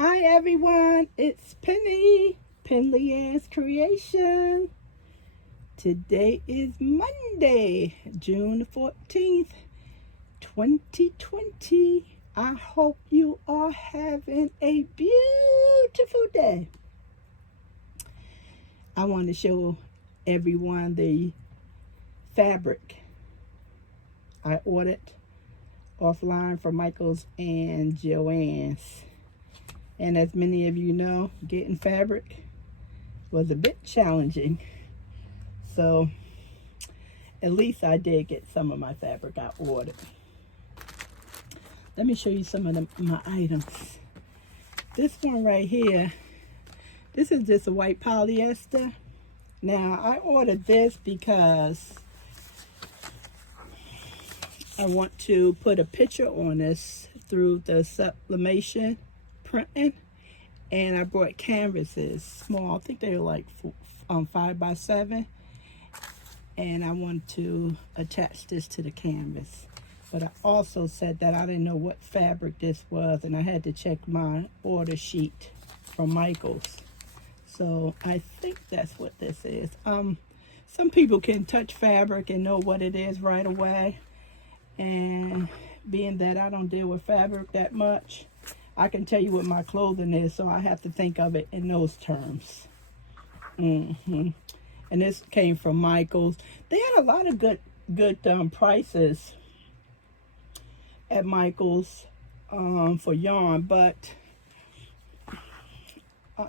Hi everyone, it's Penley-Ann's creation. Today is Monday, June 14th, 2020. I hope you are having a beautiful day. I want to show everyone the fabric I ordered offline from Michaels and Joanns. And as many of you know, getting fabric was a bit challenging. So at least I did get some of my fabric I ordered. Let me show you some of my items. This one right here, this is just a white polyester. Now I ordered this because I want to put a picture on this through the sublimation printing, and I brought canvases, small. I think they were like 5 by 7, and I want to attach this to the canvas. But I also said that I didn't know what fabric this was, and I had to check my order sheet from Michaels. So I think that's what this is. Some people can touch fabric and know what it is right away, and being that I don't deal with fabric that much, I can tell you what my clothing is, so I have to think of it in those terms. And this came from Michaels. They had a lot of good prices at Michaels for yarn, but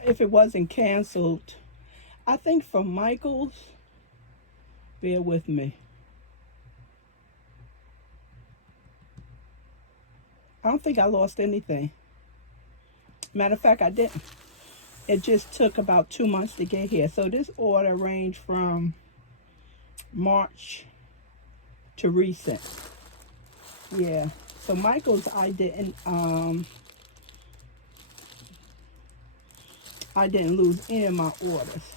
if it wasn't canceled, I think from Michaels, bear with me, I don't think I lost anything. Matter of fact, I didn't. It just took about 2 months to get here. So this order ranged from March to recent. Yeah. So Michaels, I didn't lose any of my orders.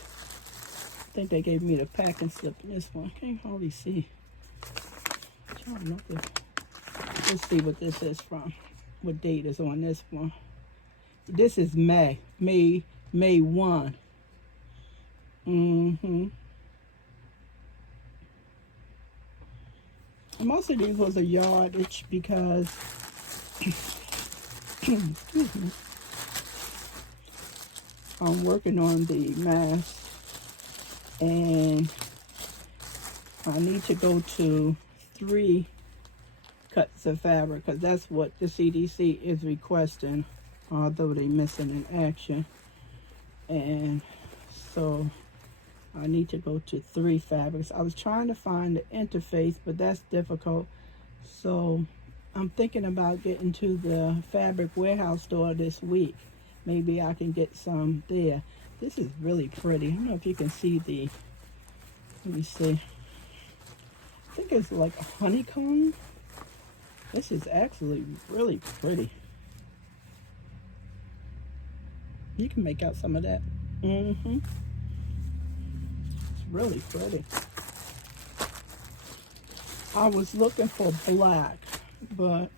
I think they gave me the packing slip in this one. Can't hardly see. Let's see what this is from. What date is on this one? This is May 1. And most of these was a yardage because excuse me, I'm working on the mask, and I need to go to 3 cuts of fabric because that's what the CDC is requesting, although they're missing in action. And so I need to go to 3 fabrics. I was trying to find the interface, but that's difficult. So I'm thinking about getting to the fabric warehouse store this week. Maybe I can get some there. This is really pretty. I don't know if you can see the, let me see. I think it's like a honeycomb. This is actually really pretty. You can make out some of that. It's really pretty. I was looking for black, but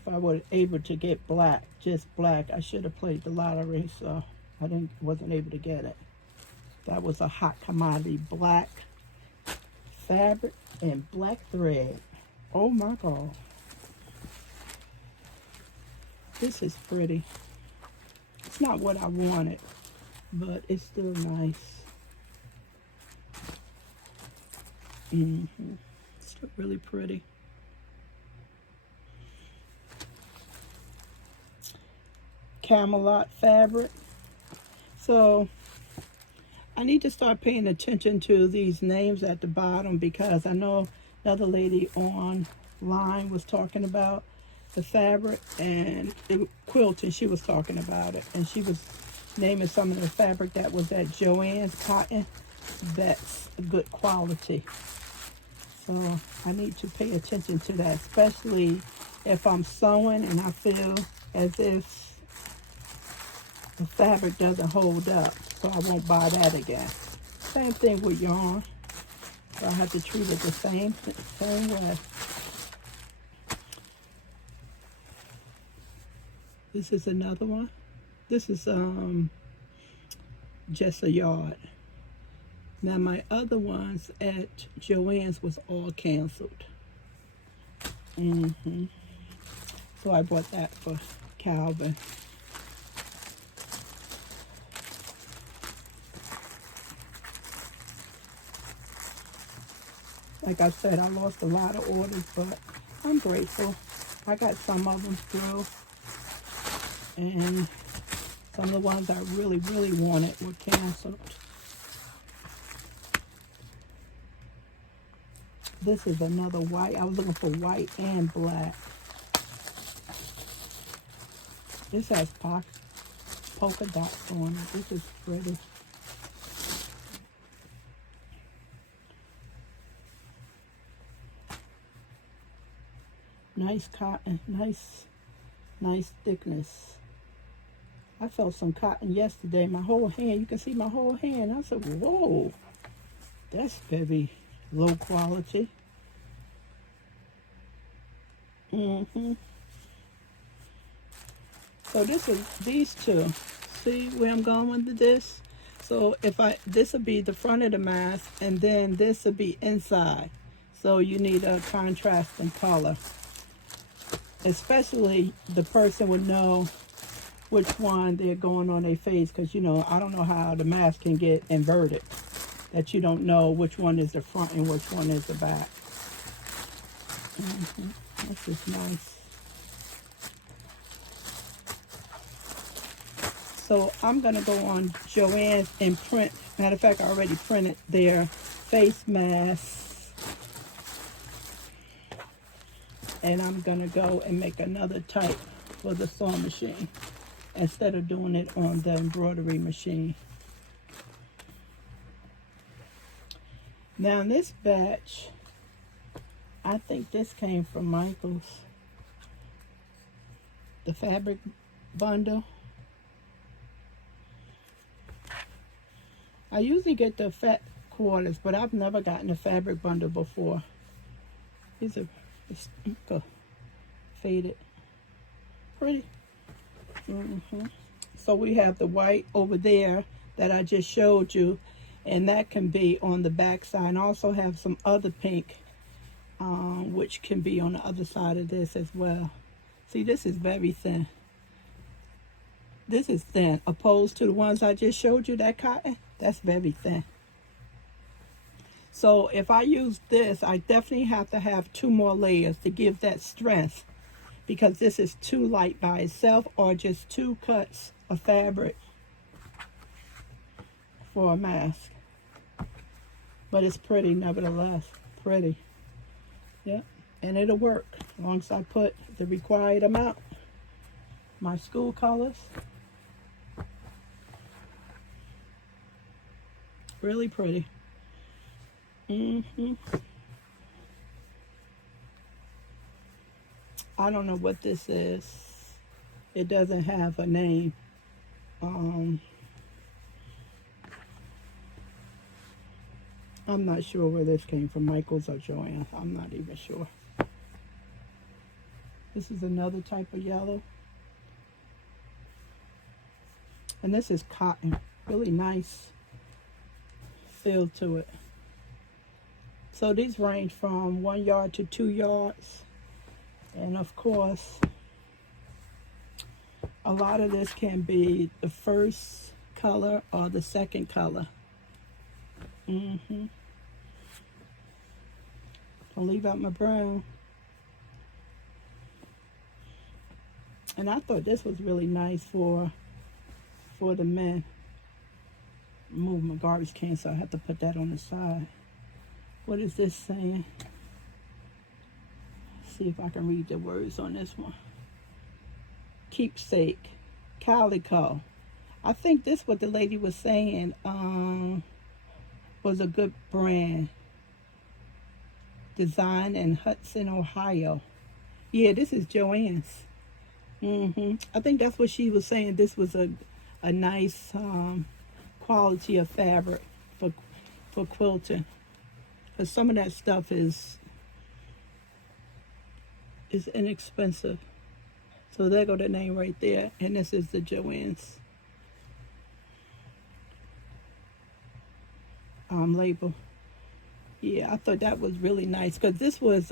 if I were able to get black, just black, I should have played the lottery, so I wasn't able to get it. That was a hot commodity, black fabric and black thread. Oh my God. This is pretty. It's not what I wanted, but it's still nice. It's still really pretty. Camelot fabric. So I need to start paying attention to these names at the bottom, because I know another lady online was talking about the fabric and the quilt, and she was talking about it, and she was naming some of the fabric that was at Joannes cotton that's good quality. So I need to pay attention to that, especially if I'm sewing and I feel as if the fabric doesn't hold up, so I won't buy that again. Same thing with yarn. So I have to treat it the same way. This is another one. This is just a yard. Now my other ones at Joannes was all canceled. So I bought that for Calvin. Like I said, I lost a lot of orders, but I'm grateful. I got some of them through. And some of the ones I really, really wanted were canceled. This is another white. I was looking for white and black. This has polka dots on it. This is pretty. Nice cotton, nice thickness. I felt some cotton yesterday. My whole hand, you can see my whole hand. I said, whoa, that's very low quality. So this is these two. See where I'm going with this? So this will be the front of the mask, and then this will be inside. So you need a contrasting color. Especially the person would know which one they're going on their face, because you know, I don't know how the mask can get inverted, that you don't know which one is the front and which one is the back. This is nice. So I'm gonna go on Joannes and print. Matter of fact, I already printed their face masks. And I'm gonna go and make another type for the sewing machine instead of doing it on the embroidery machine. Now in this batch, I think this came from Michael's. The fabric bundle. I usually get the fat quarters, but I've never gotten a fabric bundle before. These are faded. Pretty. So we have the white over there that I just showed you, and that can be on the back side. I also have some other pink, which can be on the other side of this as well. See, this is very thin. This is thin, opposed to the ones I just showed you, that cotton, that's very thin. So if I use this, I definitely have to have 2 more layers to give that strength, because this is too light by itself, or just 2 cuts of fabric for a mask. But it's pretty nevertheless, pretty. Yep, and it'll work as long as I put the required amount. My school colors. Really pretty. I don't know what this is. It doesn't have a name. I'm not sure where this came from, Michael's or Joannes. I'm not even sure. This is another type of yellow. And this is cotton. Really nice feel to it. So these range from 1 yard to 2 yards. And of course, a lot of this can be the first color or the second color. I'll leave out my brown. And I thought this was really nice for the men. Move my garbage can, so I have to put that on the side. What is this saying? See if I can read the words on this one. Keepsake, calico. I think this what the lady was saying was a good brand. Design in Hudson, Ohio. Yeah, this is Joannes. I think that's what she was saying. This was a nice quality of fabric for quilting. Because some of that stuff is inexpensive. So there go the name right there. And this is the Joannes label. Yeah, I thought that was really nice because this was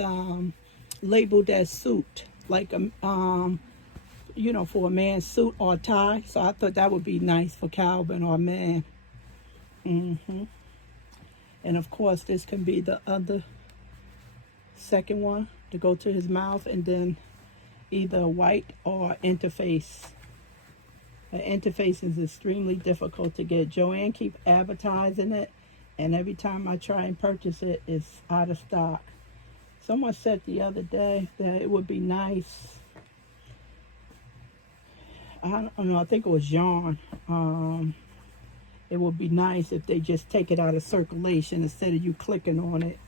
labeled as suit, like you know, for a man's suit or tie. So I thought that would be nice for Calvin or a man. And of course, this can be the other second one to go to his mouth, and then either white or interface. The interface is extremely difficult to get. Joanne keep advertising it, and every time I try and purchase it, it's out of stock. Someone said the other day that it would be nice. I don't know, I think it was John. It would be nice if they just take it out of circulation instead of you clicking on it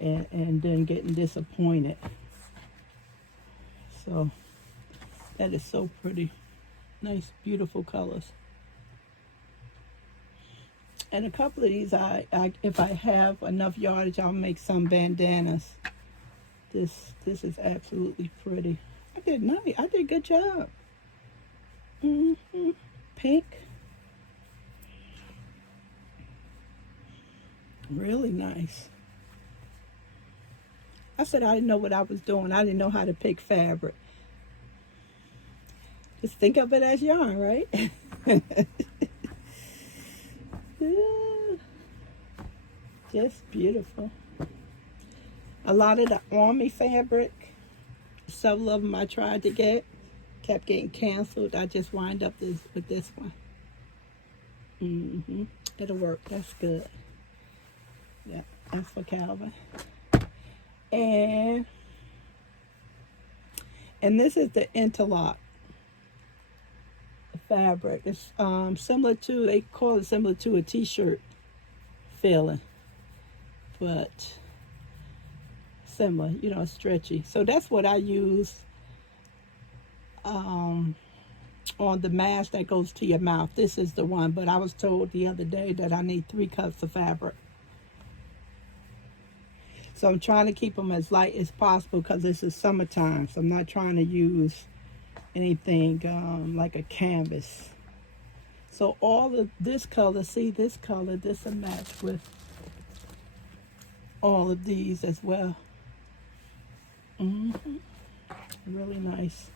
and then getting disappointed. So that is so pretty. Nice, beautiful colors. And a couple of these, if I have enough yardage, I'll make some bandanas. This is absolutely pretty. I did nice. I did a good job. Pink. Really nice. I said I didn't know what I was doing. I didn't know how to pick fabric. Just think of it as yarn, right? Yeah. Just beautiful. A lot of the army fabric, several of them I tried to get, kept getting canceled. I just wind up with this one. It'll work. That's good. Yeah, that's for Calvin. And this is the interlock fabric. It's similar to, they call it similar to a t-shirt feeling, but similar, you know, stretchy. So that's what I use on the mask that goes to your mouth. This is the one, but I was told the other day that I need 3 cups of fabric. So I'm trying to keep them as light as possible because this is summertime. So I'm not trying to use anything like a canvas. So all of this color, see this color, this will match with all of these as well. Really nice.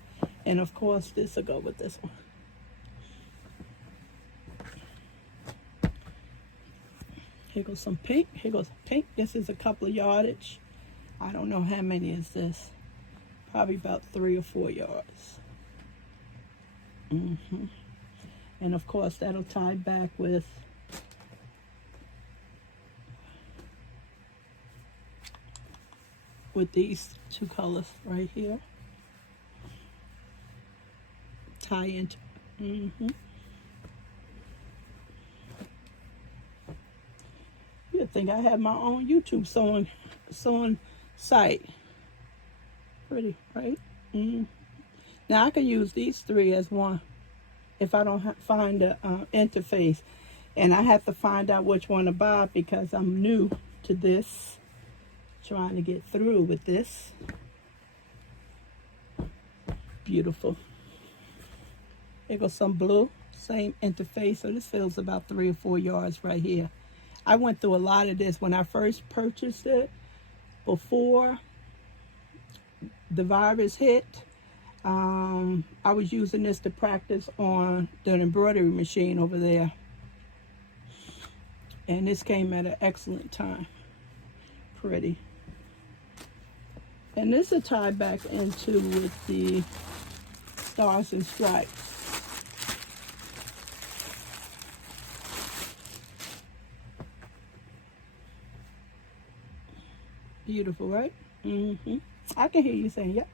And of course this will go with this one. Here goes some pink. Here goes pink. This is a couple of yardage. I don't know how many is this. Probably about 3 or 4 yards. And of course that'll tie back with these 2 colors right here. Tie into. You'd think I have my own YouTube sewing site. Pretty, right? Now I can use these 3 as one if I don't find the interface, and I have to find out which one to buy because I'm new to this, trying to get through with this. Beautiful. Here goes some blue, same interface. So this fills about 3 or 4 yards right here. I went through a lot of this when I first purchased it. Before the virus hit, I was using this to practice on the embroidery machine over there. And this came at an excellent time. Pretty. And this will tie back into with the stars and stripes. Beautiful, right? I can hear you saying, yep.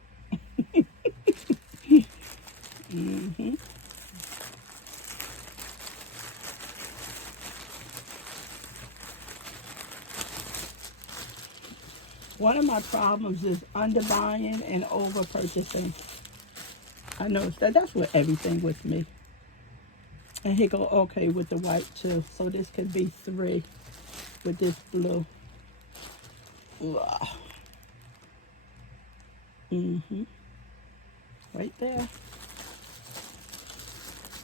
One of my problems is underbuying and over purchasing. I noticed that that's with everything with me. And here go okay with the white too. So this could be 3 with this blue. Wow. right there.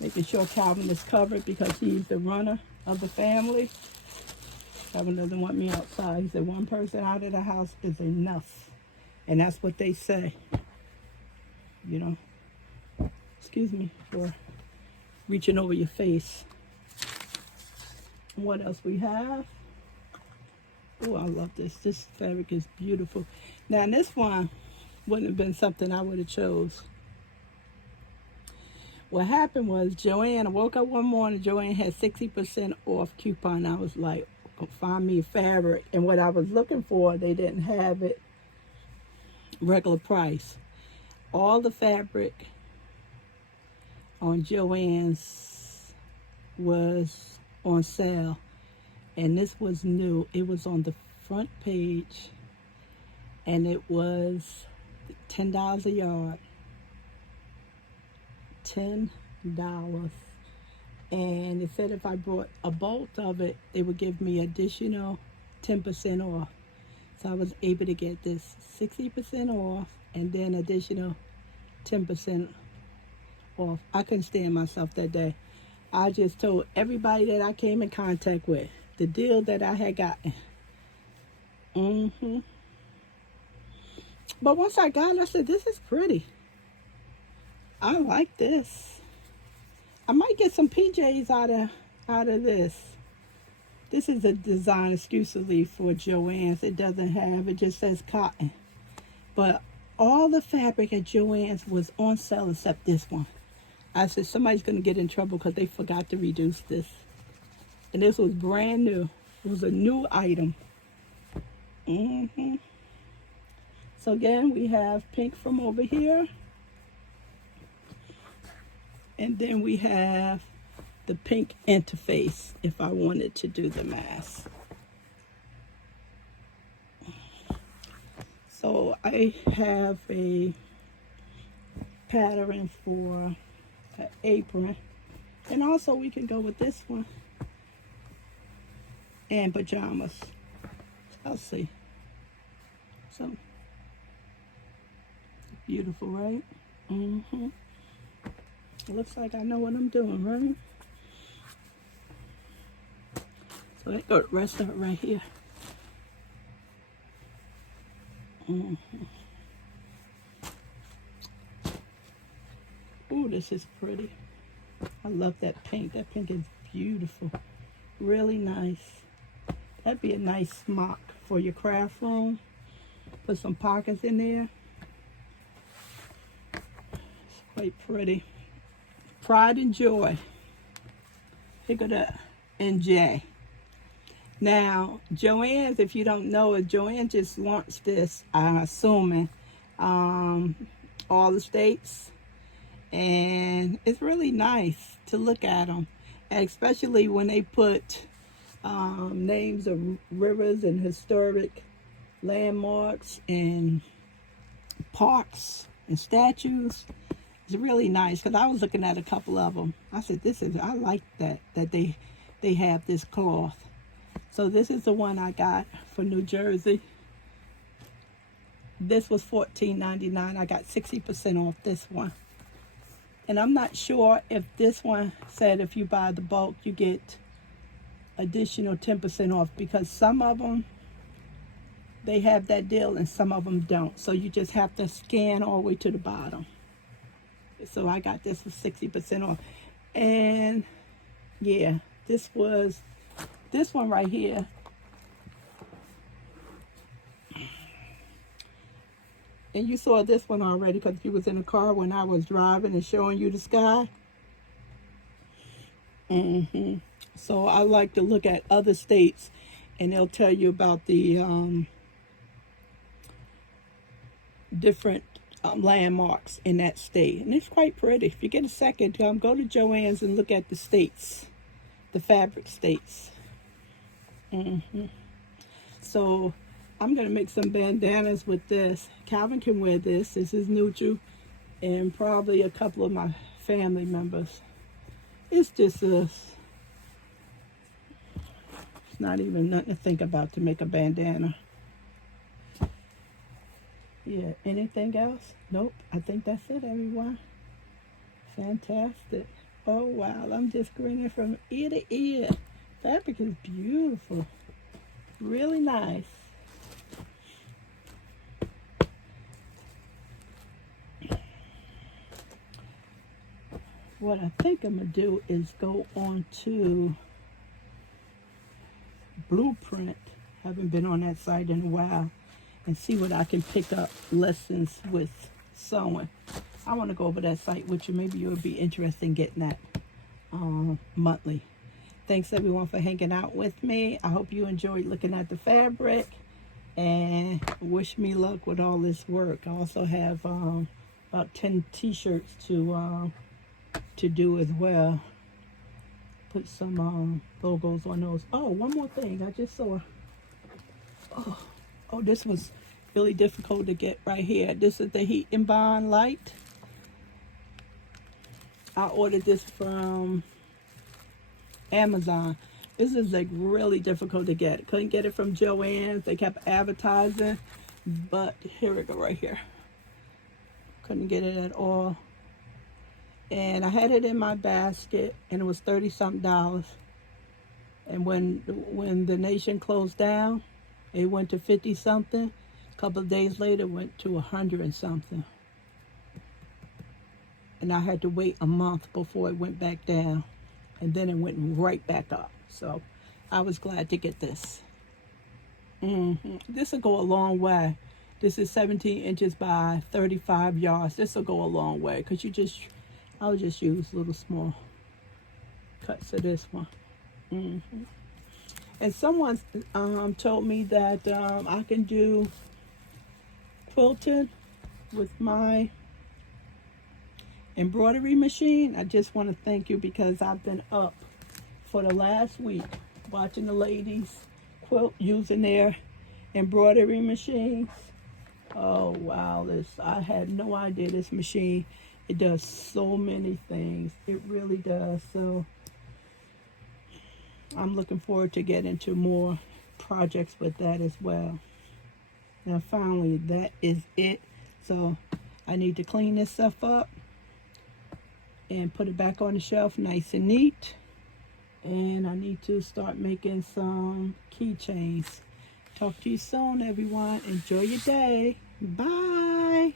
Making sure Calvin is covered because he's the runner of the family. Calvin doesn't want me outside. He said one person out of the house is enough. And that's what they say. You know. Excuse me for reaching over your face. What else we have? Oh, I love this. This fabric is beautiful. Now, this one wouldn't have been something I would have chose. What happened was Joanne, I woke up one morning, Joanne had 60% off coupon. I was like, find me a fabric. And what I was looking for, they didn't have it regular price. All the fabric on Joann's was on sale. And this was new. It was on the front page. And it was $10 a yard. $10. And it said if I bought a bolt of it, they would give me additional 10% off. So I was able to get this 60% off and then additional 10% off. I couldn't stand myself that day. I just told everybody that I came in contact with the deal that I had gotten. But once I got it, I said, this is pretty. I like this. I might get some PJs out of this. This is a design exclusively for Joannes. It doesn't have, it just says cotton. But all the fabric at Joannes was on sale except this one. I said, somebody's going to get in trouble because they forgot to reduce this. And this was brand new. It was a new item. So again, we have pink from over here. And then we have the pink interface if I wanted to do the mask. So I have a pattern for an apron. And also we can go with this one. And pajamas. I'll see. So, beautiful, right? It looks like I know what I'm doing, right? So I got the rest of it right here. Oh, this is pretty. I love that pink. That pink is beautiful. Really nice. That'd be a nice smock for your craft room. Put some pockets in there. It's quite pretty. Pride and Joy. Pick it up. And J. Now, Joannes, if you don't know it, Joanne just launched this, I'm assuming, all the states. And it's really nice to look at them. And especially when they put names of rivers and historic landmarks and parks and statues. It's really nice because I was looking at a couple of them. I said, I like that they have this cloth. So this is the one I got for New Jersey. This was $14.99. I got 60% off this one. And I'm not sure if this one said if you buy the bulk, you get additional 10% off, because some of them, they have that deal and some of them don't. So you just have to scan all the way to the bottom. So I got this for 60% off. And yeah, this one right here. And you saw this one already because you was in the car when I was driving and showing you the sky. So I like to look at other states and they'll tell you about the different landmarks in that state. And it's quite pretty. If you get a second, go to Joann's and look at the states, the fabric states. So I'm going to make some bandanas with this. Calvin can wear this. This is neutral. And probably a couple of my family members. It's just it's not even nothing to think about to make a bandana. Yeah, anything else? Nope. I think that's it, everyone. Fantastic. Oh, wow. I'm just grinning from ear to ear. Fabric is beautiful. Really nice. What I think I'm going to do is go on to Blueprint. Haven't been on that site in a while. And see what I can pick up lessons with sewing. I want to go over that site with you. Maybe you would be interested in getting that monthly. Thanks everyone for hanging out with me. I hope you enjoyed looking at the fabric, and wish me luck with all this work. I also have about 10 t-shirts to do as well. Put some logos on those. Oh, one more thing. I just saw. Oh, this was really difficult to get right here. This is the Heat and Bond light. I ordered this from Amazon. This is like really difficult to get. Couldn't get it from Joanns. They kept advertising, but here we go right here. Couldn't get it at all. And I had it in my basket, and it was $30-something. And when the nation closed down, it went to 50-something. A couple of days later, it went to 100 and something. And I had to wait a month before it went back down. And then it went right back up. So I was glad to get this. This will go a long way. This is 17 inches by 35 yards. This will go a long way, because I'll just use little small cuts of this one. And someone told me that I can do quilting with my embroidery machine. I just want to thank you, because I've been up for the last week watching the ladies quilt using their embroidery machines. Oh wow, I had no idea this machine, it does so many things. It really does. So I'm looking forward to getting into more projects with that as well. Now finally, that is it. So I need to clean this stuff up and put it back on the shelf nice and neat. And I need to start making some keychains. Talk to you soon, everyone. Enjoy your day. Bye.